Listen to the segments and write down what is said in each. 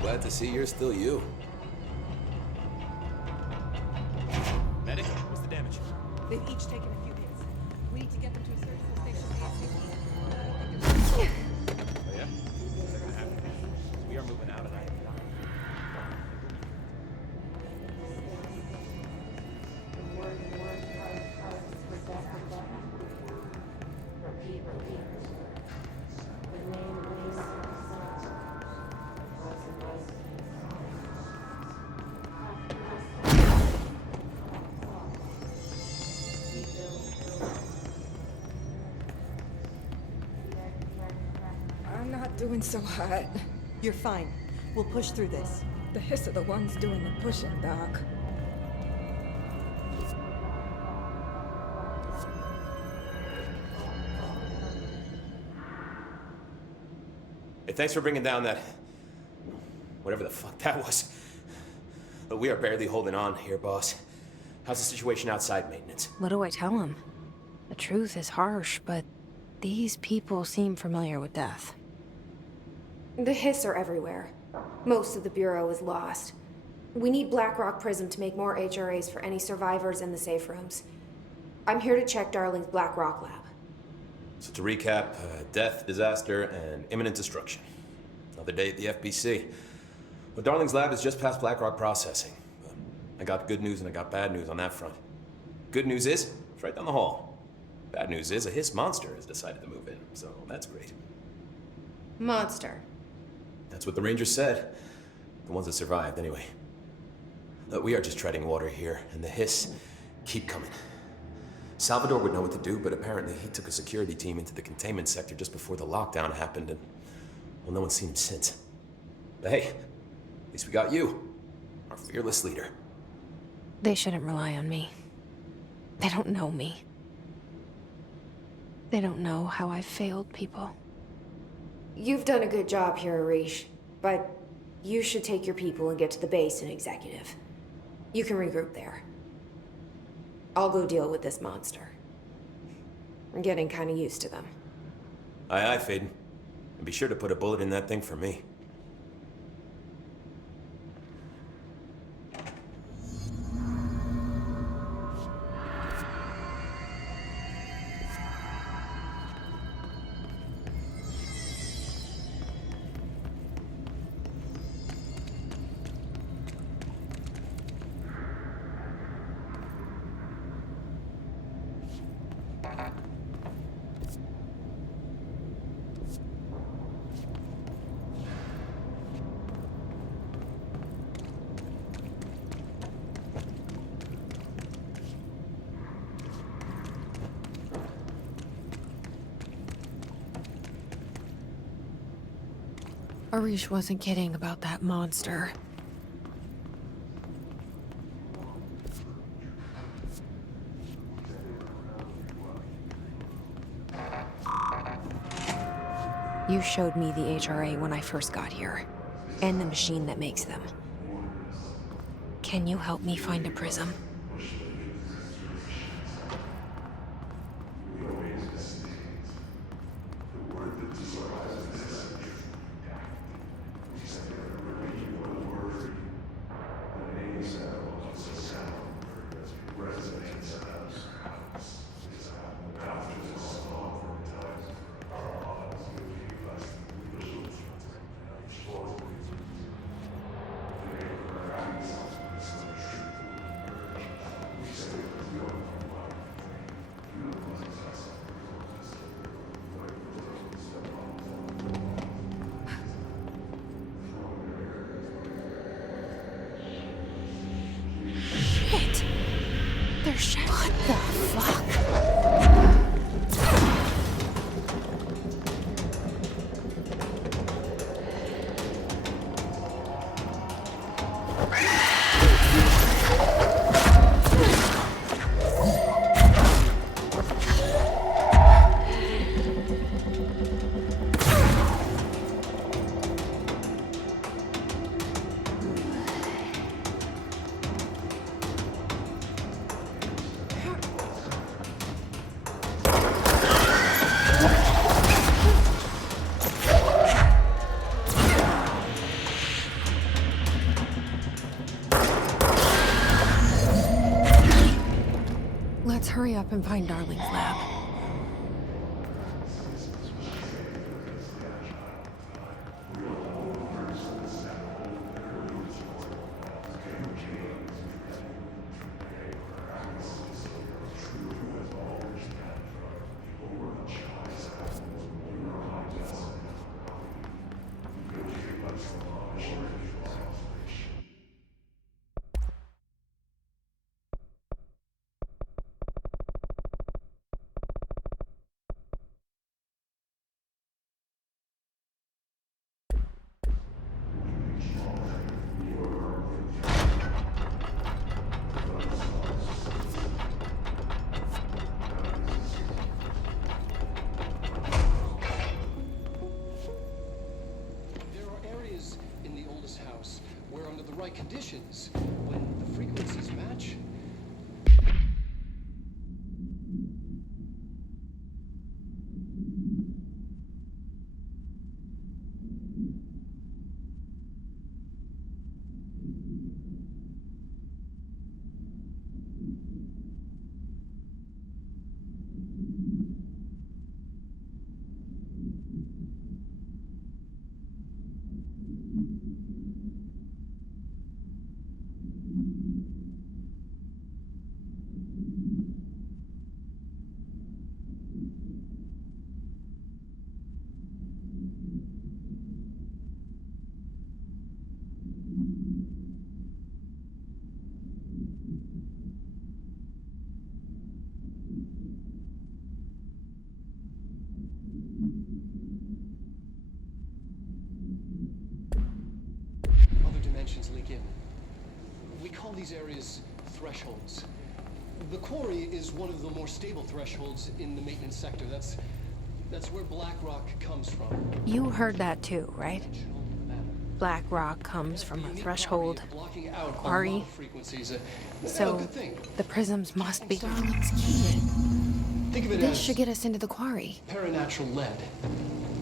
Glad to see you're still you. Medic, what's the damage? They've each taken a few hits. We need to get them to a surgical station ASAP. Oh yeah? What's gonna happen? We are moving out and I am dying. I'm not doing so hot. You're fine. We'll push through this. The hiss are the ones doing the pushing, Doc. Hey, thanks for bringing down that... whatever the fuck that was. But we are barely holding on here, boss. How's the situation outside maintenance? What do I tell him? The truth is harsh, but these people seem familiar with death. The hiss are everywhere. Most of the Bureau is lost. We need Blackrock Prism to make more HRAs for any survivors in the safe rooms. I'm here to check Darling's Blackrock lab. So to recap, death, disaster, and imminent destruction. Another day at the FBC. Well, Darling's lab is just past Blackrock processing. I got good news and I got bad news on that front. Good news is, it's right down the hall. Bad news is, a hiss monster has decided to move in, so that's great. Monster. That's what the Rangers said. The ones that survived, anyway. Look, we are just treading water here, and the hiss keep coming. Salvador would know what to do, but apparently he took a security team into the containment sector just before the lockdown happened, and, well, no one's seen him since. But hey, at least we got you. our fearless leader. They shouldn't rely on me. They don't know me. They don't know how I've failed people. You've done a good job here, Arish, but you should take your people and get to the base in Executive. You can regroup there. I'll go deal with this monster. I'm getting kind of used to them. Aye, aye, Faden. And be sure to put a bullet in that thing for me. Arish wasn't kidding about that monster. You showed me the HRA when I first got here, and the machine that makes them. Can you help me find a prism? Shit! They're shut. What the fuck? Let's hurry up and find Darling's lab. There are areas in the oldest house where, under the right conditions, when the frequencies match, other dimensions leak in. We call these areas thresholds. The quarry is one of the more stable thresholds in the maintenance sector. That's where black rock comes from. You heard that too, right? Dimensional matter. Black rock comes from a Unique threshold. property of blocking out a Quarry. lot of frequencies. A So, good thing. the prisms must be Darling's key. Think of it This as should get us into the quarry. paranatural lead.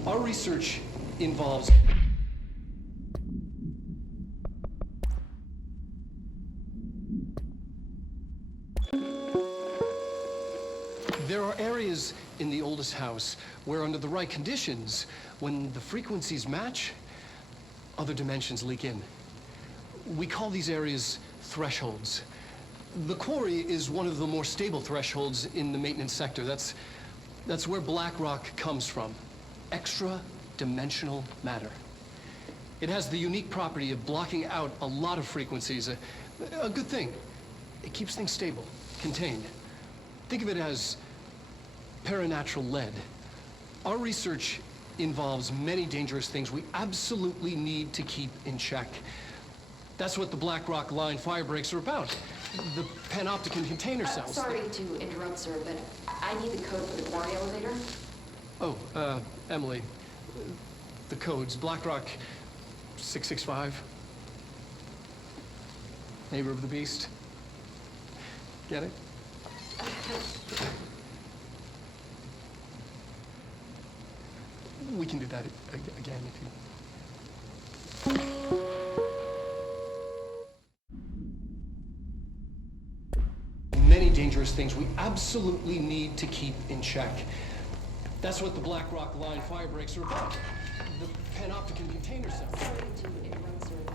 Our research involves there are areas in the oldest house where, under the right conditions, when the frequencies match, other dimensions leak in. We call these areas thresholds. The quarry is one of the more stable thresholds in the maintenance sector. That's where black rock comes from. Extra-dimensional matter. It has the unique property of blocking out a lot of frequencies. A good thing. It keeps things stable, contained. Think of it as paranatural lead. Our research involves many dangerous things we absolutely need to keep in check. That's what the Black Rock Line fire breaks are about. The panopticon container cells. Sorry to interrupt, sir, but I need the code for the quarry elevator. Oh, Emily. The codes. Blackrock 665. Neighbor of the Beast. Get it? We can do that again if you... Many dangerous things we absolutely need to keep in check. That's what the Black Rock Line fire breaks are about. The panopticon container cells. Sorry to interrupt, sir, but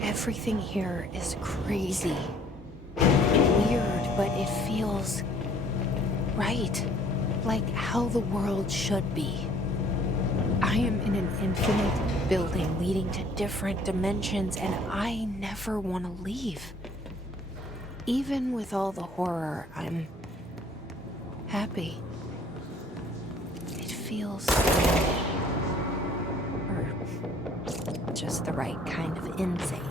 Everything here is crazy. Weird, but it feels right. Like how the world should be. I am in an infinite building leading to different dimensions, and I never want to leave. Even with all the horror, I'm happy. It feels or just the right kind of insane.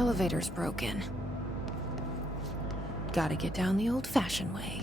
Elevator's broken. Gotta get down the old-fashioned way.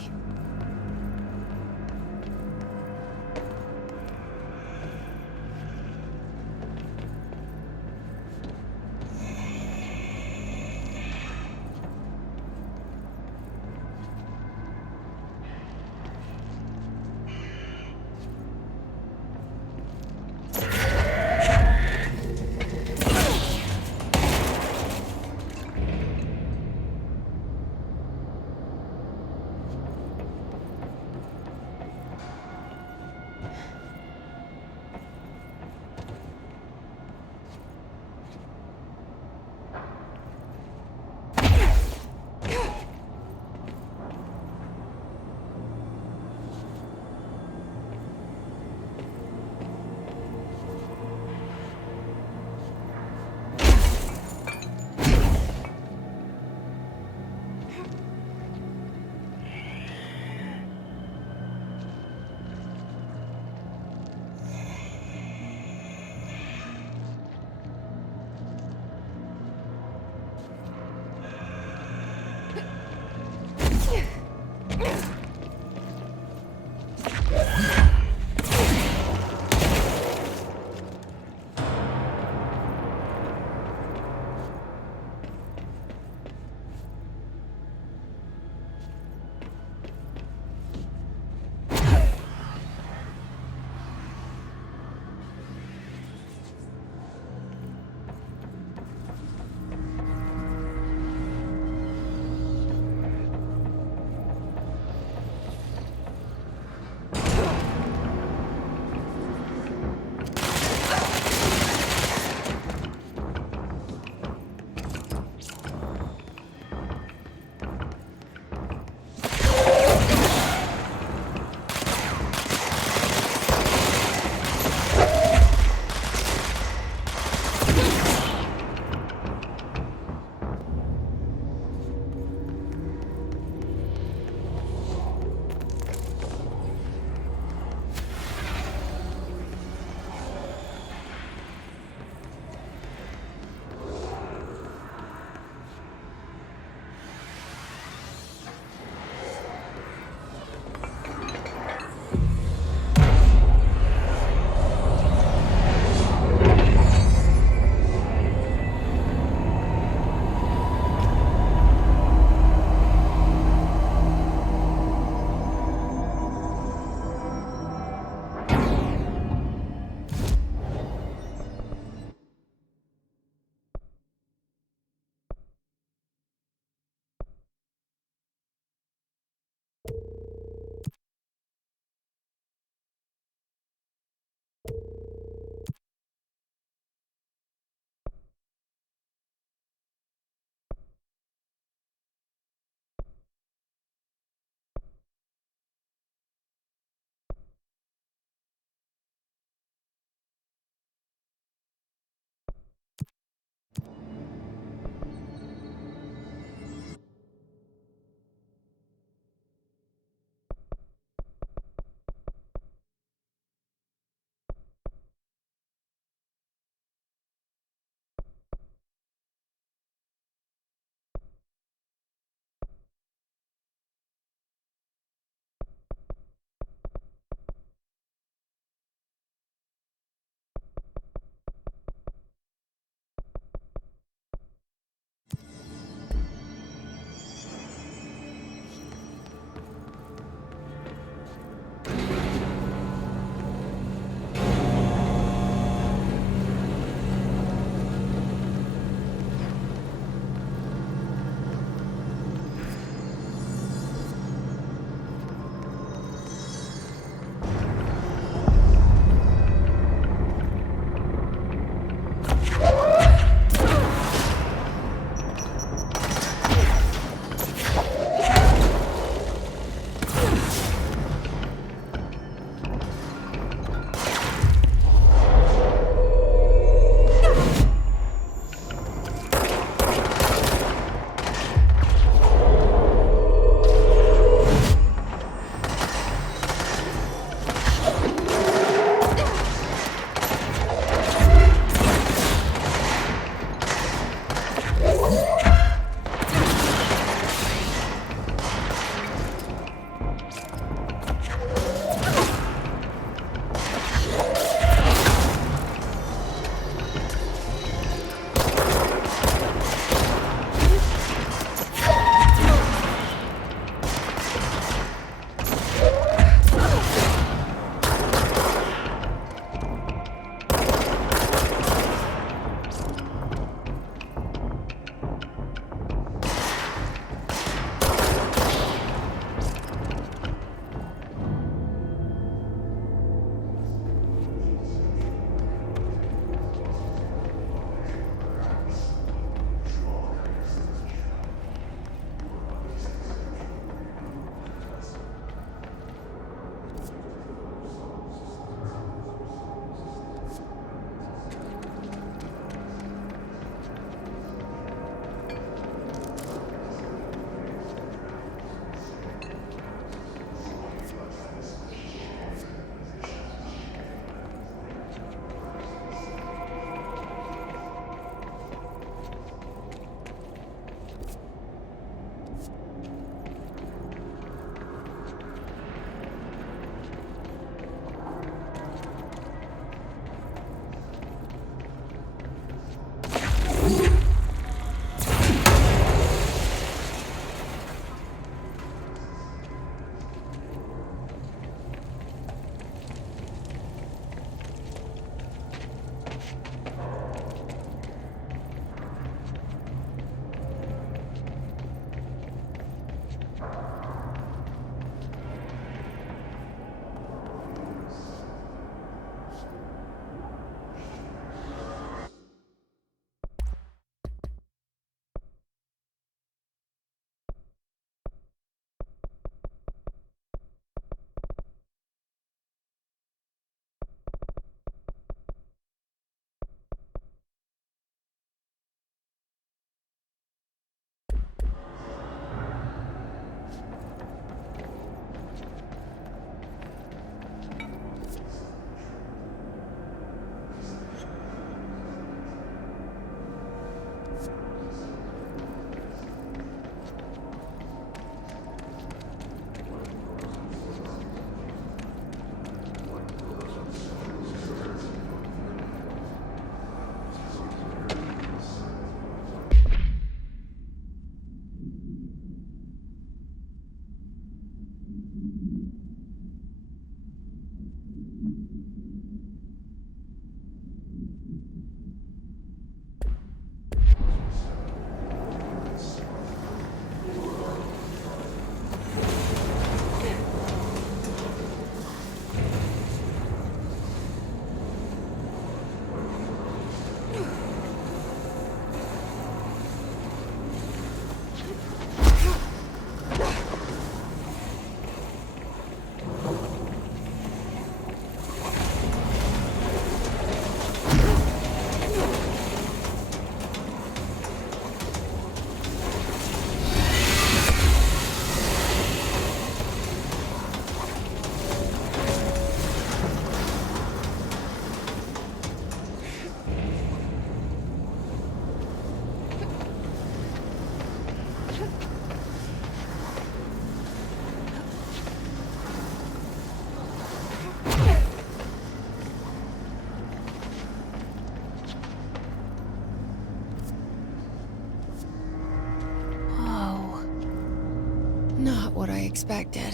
Not what I expected.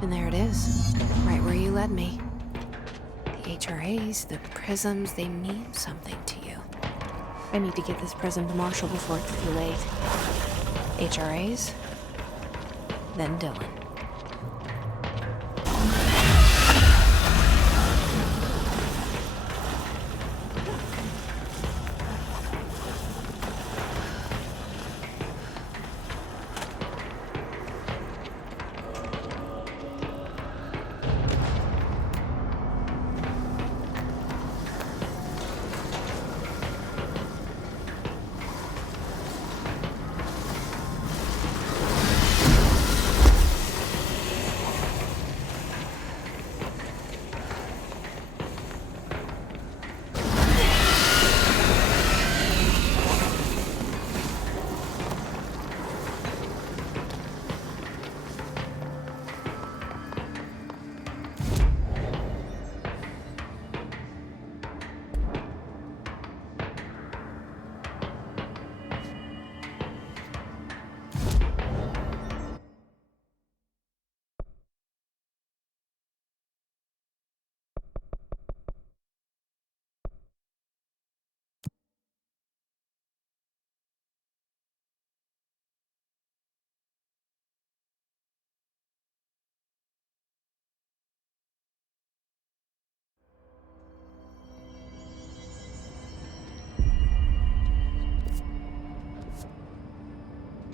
And there it is, right where you led me. The HRAs, the prisms, they mean something to you. I need to get this prism to Marshall before it's too late. HRAs, then Dylan.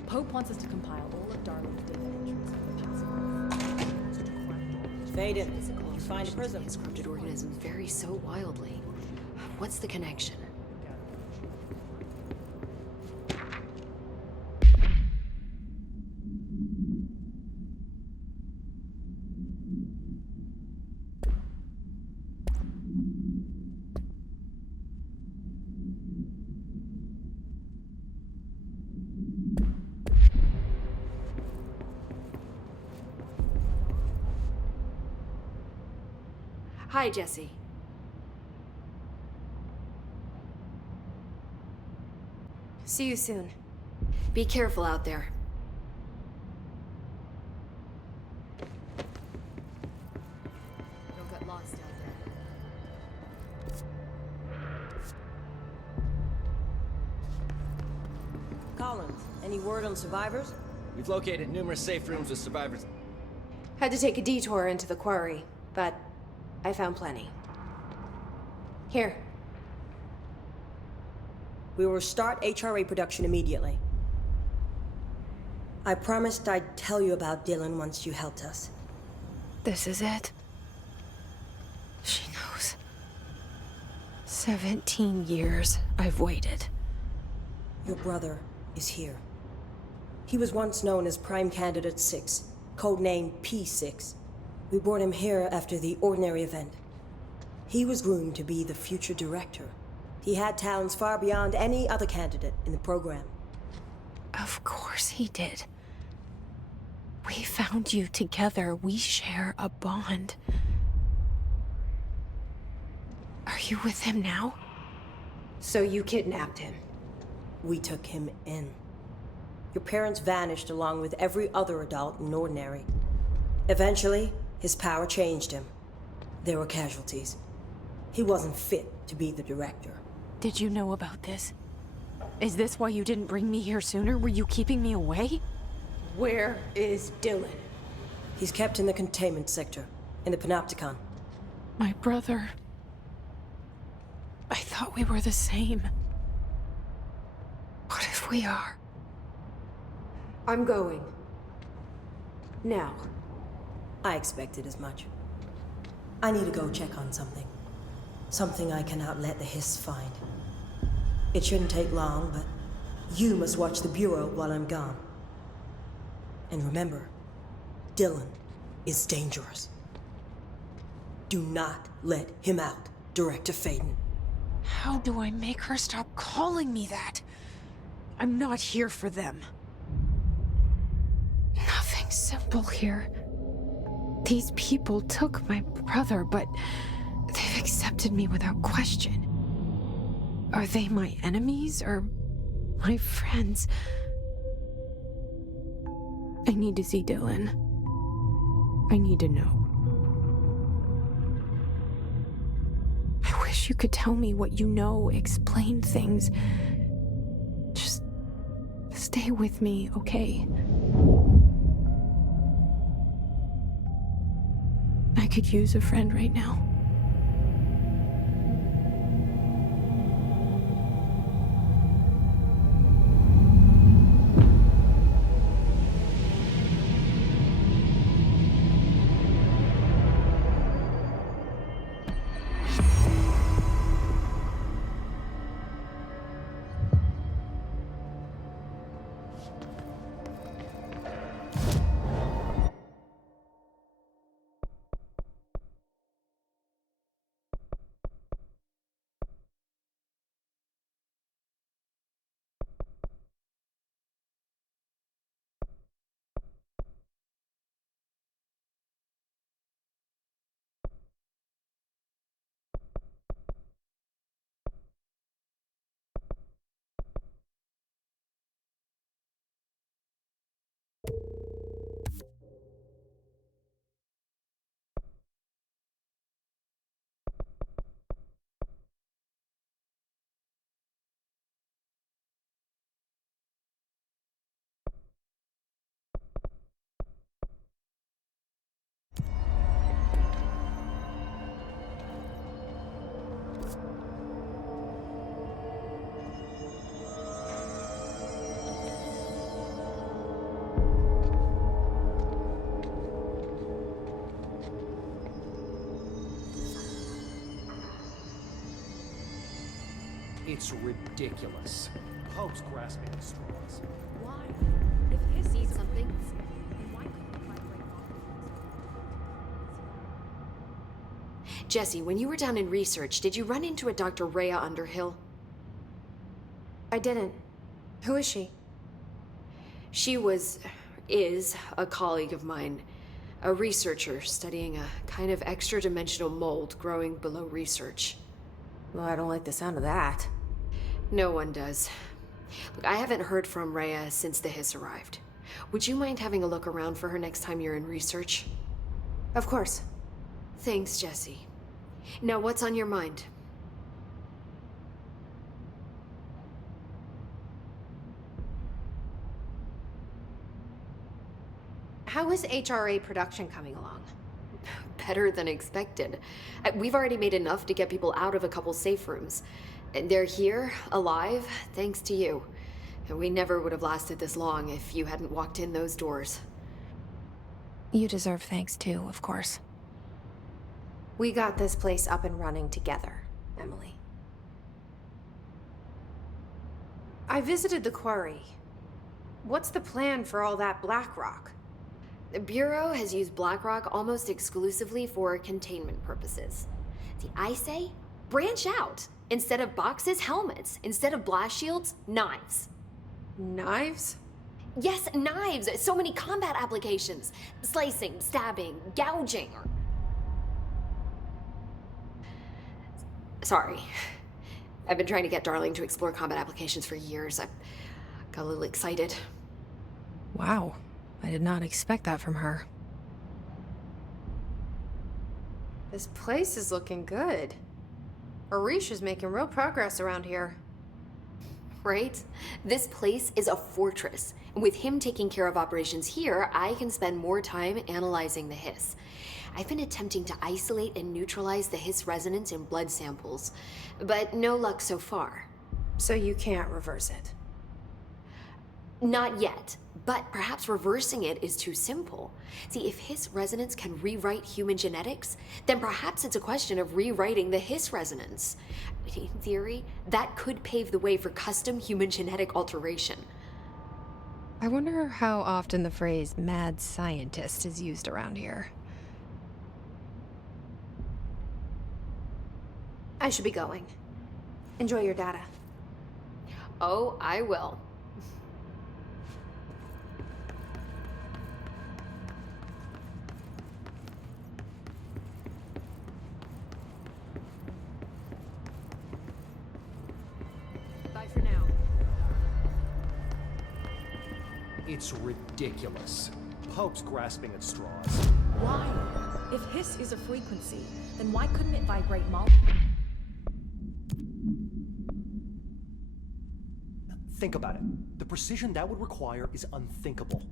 Pope wants us to compile all of Darling's data entries for the passing. Faden, you find a prism. These corrupted organisms vary so wildly. What's the connection? Hi, Jesse. See you soon. Be careful out there. Don't get lost out there. Collins, any word on survivors? We've located numerous safe rooms with survivors. Had to take a detour into the quarry, but I found plenty. Here. We will start HRA production immediately. I promised I'd tell you about Dylan once you helped us. This is it. She knows. 17 years I've waited. Your brother is here. He was once known as Prime Candidate 6, codenamed P6. We brought him here after the Ordinary event. He was groomed to be the future director. He had talents far beyond any other candidate in the program. Of course he did. We found you together. We share a bond. Are you with him now? So you kidnapped him. We took him in. Your parents vanished along with every other adult in Ordinary. Eventually, his power changed him. There were casualties. He wasn't fit to be the director. Did you know about this? Is this why you didn't bring me here sooner? Were you keeping me away? Where is Dylan? He's kept in the containment sector, in the Panopticon. My brother. I thought we were the same. What if we are? I'm going. Now. I expected as much. I need to go check on something. Something I cannot let the Hiss find. It shouldn't take long, but you must watch the Bureau while I'm gone. And remember, Dylan is dangerous. Do not let him out, Director Faden. How do I make her stop calling me that? I'm not here for them. Nothing simple here. These people took my brother, but they've accepted me without question. Are they my enemies or my friends? I need to see Dylan. I need to know. I wish you could tell me what you know, explain things. Just stay with me, okay? I could use a friend right now. It's ridiculous. Pope's grasping at straws. Why? If his Need something? then why couldn't the vibrate off? Jesse, when you were down in research, did you run into a Dr. Rhea Underhill? I didn't. Who is she? She is a colleague of mine. A researcher studying a kind of extra-dimensional mold growing below research. Well, I don't like the sound of that. No one does. Look, I haven't heard from Rhea since the Hiss arrived. Would you mind having a look around for her next time you're in research? Of course. Thanks, Jesse. Now, what's on your mind? How is HRA production coming along? Better than expected. We've already made enough to get people out of a couple safe rooms. And they're here, alive, thanks to you. And we never would have lasted this long if you hadn't walked in those doors. You deserve thanks too, of course. We got this place up and running together, Emily. I visited the quarry. What's the plan for all that black rock? The Bureau has used BlackRock almost exclusively for containment purposes. See, I say, branch out. Instead of boxes, helmets. Instead of blast shields, knives. Knives? Yes, knives! So many combat applications. Slicing, stabbing, gouging. Sorry. I've been trying to get Darling to explore combat applications for years. I got a little excited. Wow, I did not expect that from her. This place is looking good. Arish is making real progress around here. Right? This place is a fortress. And with him taking care of operations here, I can spend more time analyzing the Hiss. I've been attempting to isolate and neutralize the Hiss resonance in blood samples, but no luck so far. So you can't reverse it? Not yet, but perhaps reversing it is too simple. See, if Hiss resonance can rewrite human genetics, then perhaps it's a question of rewriting the Hiss resonance. In theory, that could pave the way for custom human genetic alteration. I wonder how often the phrase mad scientist is used around here. I should be going. Enjoy your data. Oh, I will. Bye for now. It's ridiculous. Pope's grasping at straws. Why? If hiss is a frequency, then why couldn't it vibrate Think about it. The precision that would require is unthinkable.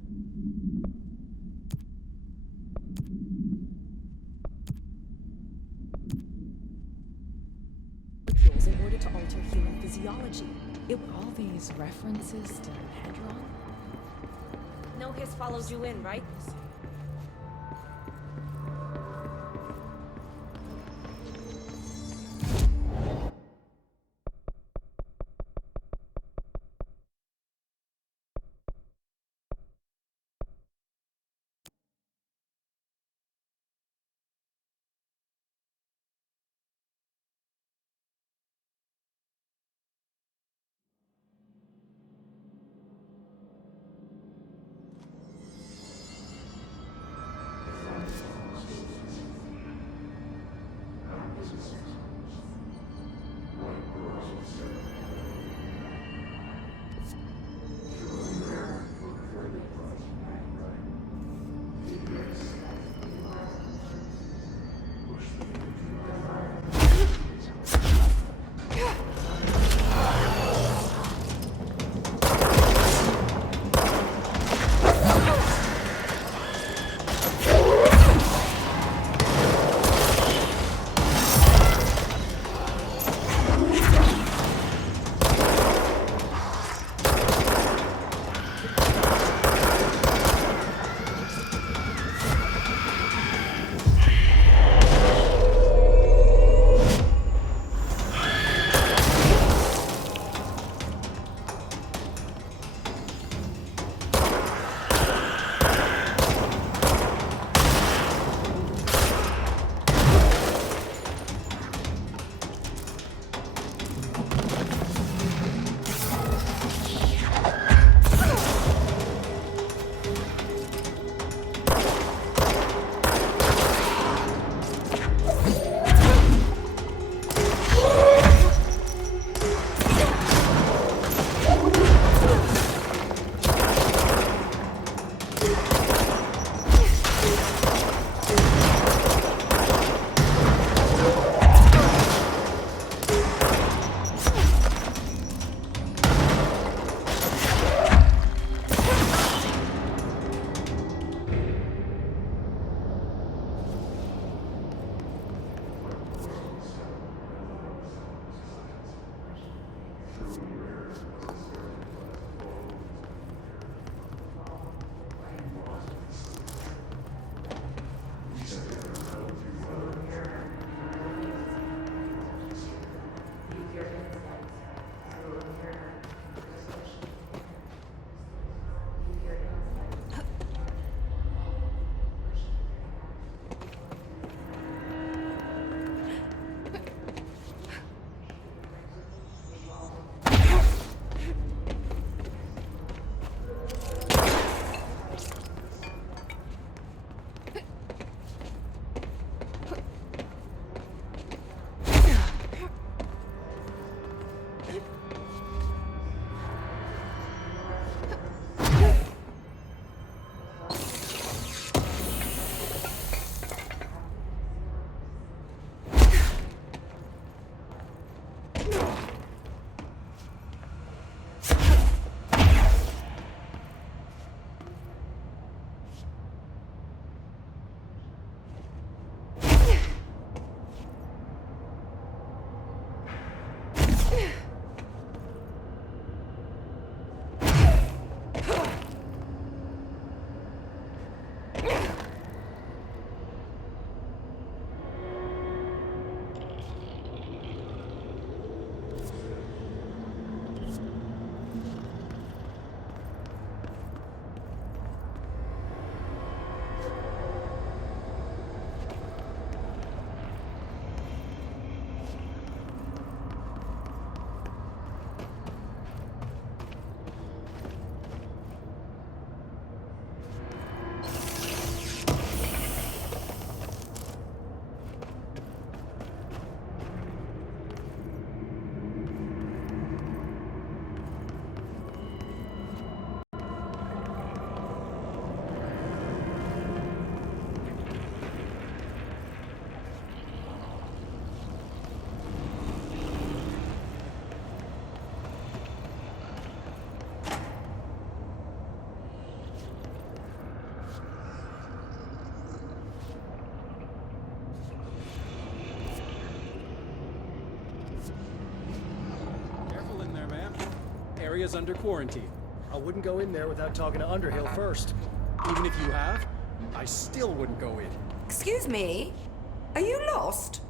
molecules in order to alter human physiology? All these references to Hedron? No hiss follows you in, right? area's under quarantine. I wouldn't go in there without talking to Underhill first. Even if you have, I still wouldn't go in. Excuse me? Are you lost?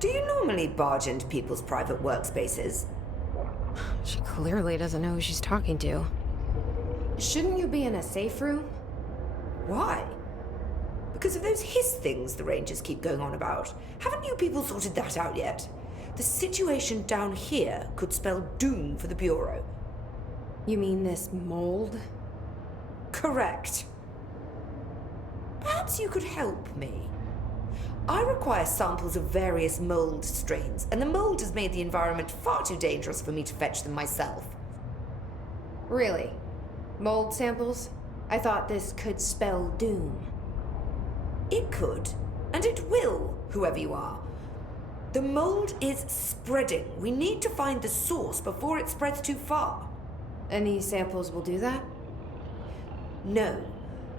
Do you normally barge into people's private workspaces? She clearly doesn't know who she's talking to. Shouldn't you be in a safe room? Why? Because of those hiss things the Rangers keep going on about. Haven't you people sorted that out yet? The situation down here could spell doom for the Bureau. You mean this mold? Correct. Perhaps you could help me. I require samples of various mold strains, and the mold has made the environment far too dangerous for me to fetch them myself. Really? Mold samples? I thought this could spell doom. It could, and it will, whoever you are. The mold is spreading. We need to find the source before it spreads too far. And these samples will do that? No.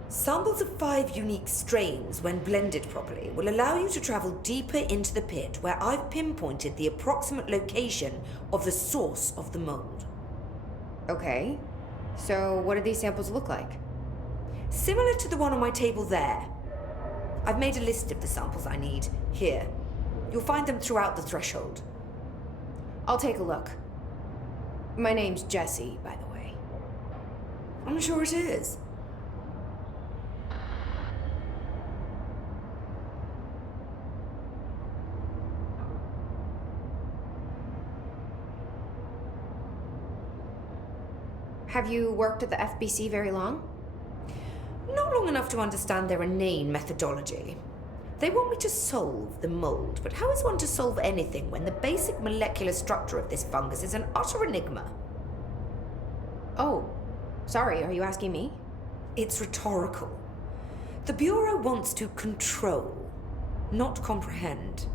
Samples of 5 unique strains, when blended properly, will allow you to travel deeper into the pit where I've pinpointed the approximate location of the source of the mold. Okay. So what do these samples look like? Similar to the one on my table there. I've made a list of the samples I need. Here. You'll find them throughout the threshold. I'll take a look. My name's Jessie, by the way. I'm sure it is. Have you worked at the FBC very long? Not long enough to understand their inane methodology. They want me to solve the mold, but how is one to solve anything when the basic molecular structure of this fungus is an utter enigma? Oh, sorry, are you asking me? It's rhetorical. The Bureau wants to control, not comprehend.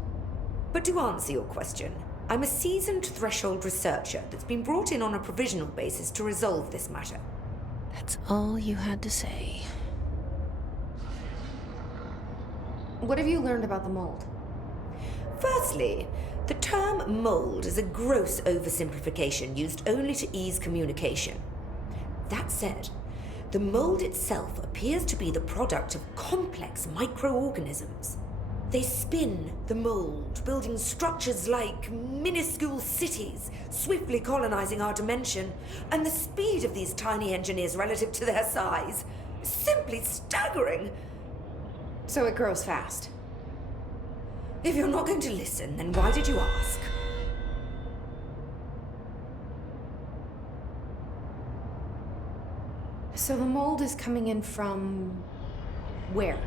But to answer your question, I'm a seasoned threshold researcher that's been brought in on a provisional basis to resolve this matter. That's all you had to say. What have you learned about the mold? Firstly, the term mold is a gross oversimplification used only to ease communication. That said, the mold itself appears to be the product of complex microorganisms. They spin the mold, building structures like minuscule cities, swiftly colonizing our dimension, and the speed of these tiny engineers relative to their size is simply staggering. So it grows fast. If you're not going to listen, then why did you ask? So the mold is coming in from where?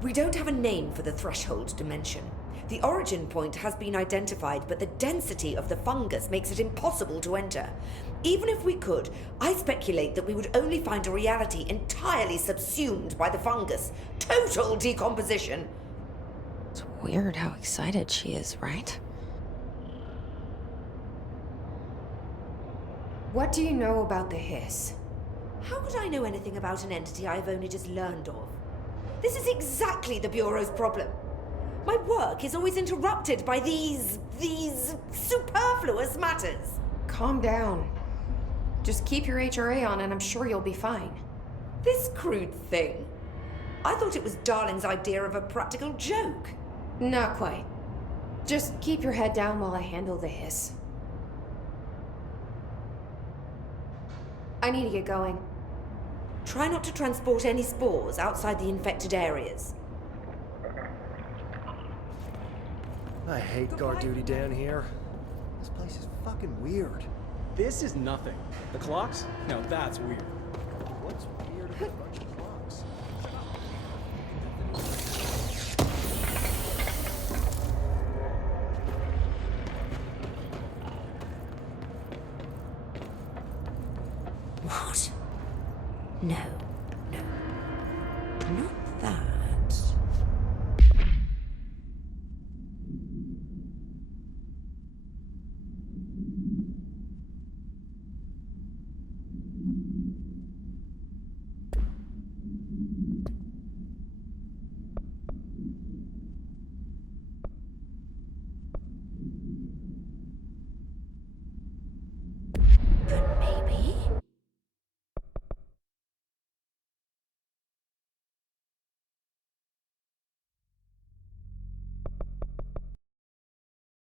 We don't have a name for the threshold dimension. The origin point has been identified, but the density of the fungus makes it impossible to enter. Even if we could, I speculate that we would only find a reality entirely subsumed by the fungus. Total decomposition. It's weird how excited she is, right? What do you know about the hiss? How could I know anything about an entity I've only just learned of? This is exactly the Bureau's problem. My work is always interrupted by these superfluous matters. Calm down. Just keep your HRA on and I'm sure you'll be fine. This crude thing. I thought it was Darling's idea of a practical joke. Not quite. Just keep your head down while I handle the hiss. I need to get going. Try not to transport any spores outside the infected areas. I hate guard duty down here. This place is fucking weird. This is nothing. The clocks? Now that's weird. What's weird about a bunch of clocks? What? No, no.